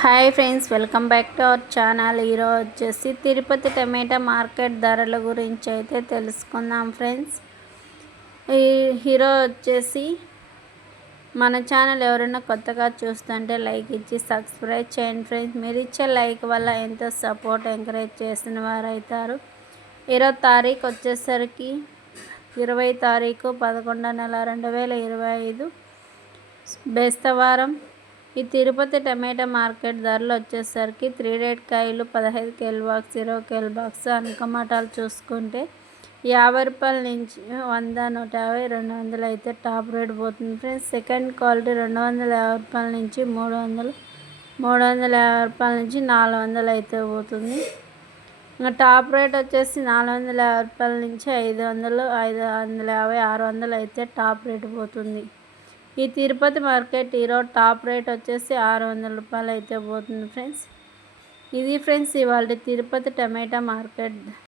Hi friends welcome back to our channel. ఈరోజు వచ్చేసి తిరుపతి టమాటా market ధరల గురించి అయితే తెలుసుకుందాం ఫ్రెండ్స్. ఈ హీరో వచ్చేసి మన ఛానల్ ఎవరైనా కొత్తగా చూస్తుంటే లైక్ ఇచ్చి సబ్స్క్రైబ్ చేయండి ఫ్రెండ్స్. మీరు ఇచ్చే లైక్ వల్ల ఎంతో సపోర్ట్ ఎంకరేజ్ చేసిన వారు అవుతారు. ఇరవై తారీఖు వచ్చేసరికి ఇరవై తారీఖు పదకొండు నెల రెండు వేల ఇరవై ఐదు బేస్తవారం ఈ తిరుపతి టమాటా మార్కెట్ ధరలు వచ్చేసరికి త్రీ రేట్ కాయలు పదహైదు కేల్ బాక్స్ ఇరవై కేల్ బాక్స్ అనుకమాటాలు చూసుకుంటే యాభై రూపాయల నుంచి వంద నూట యాభై రెండు వందలు అయితే టాప్ రేట్ పోతుంది. ఫ్రెండ్స్ సెకండ్ క్వాలిటీ రెండు వందల యాభై రూపాయల నుంచి మూడు వందలు మూడు వందల యాభై రూపాయల నుంచి నాలుగు వందలు అయితే పోతుంది. టాప్ రేట్ వచ్చేసి నాలుగు వందల యాభై రూపాయల నుంచి ఐదు వందలు ఐదు వందల యాభై ఆరు వందలు అయితే టాప్ రేట్ పోతుంది. ఈ తిరుపతి మార్కెట్ ఈరోజు టాప్ రేట్ వచ్చేసి ఆరు వందల రూపాయలు అయితే పోతుంది ఫ్రెండ్స్. ఇది ఫ్రెండ్స్ ఇవాళ తిరుపతి టమాటా మార్కెట్.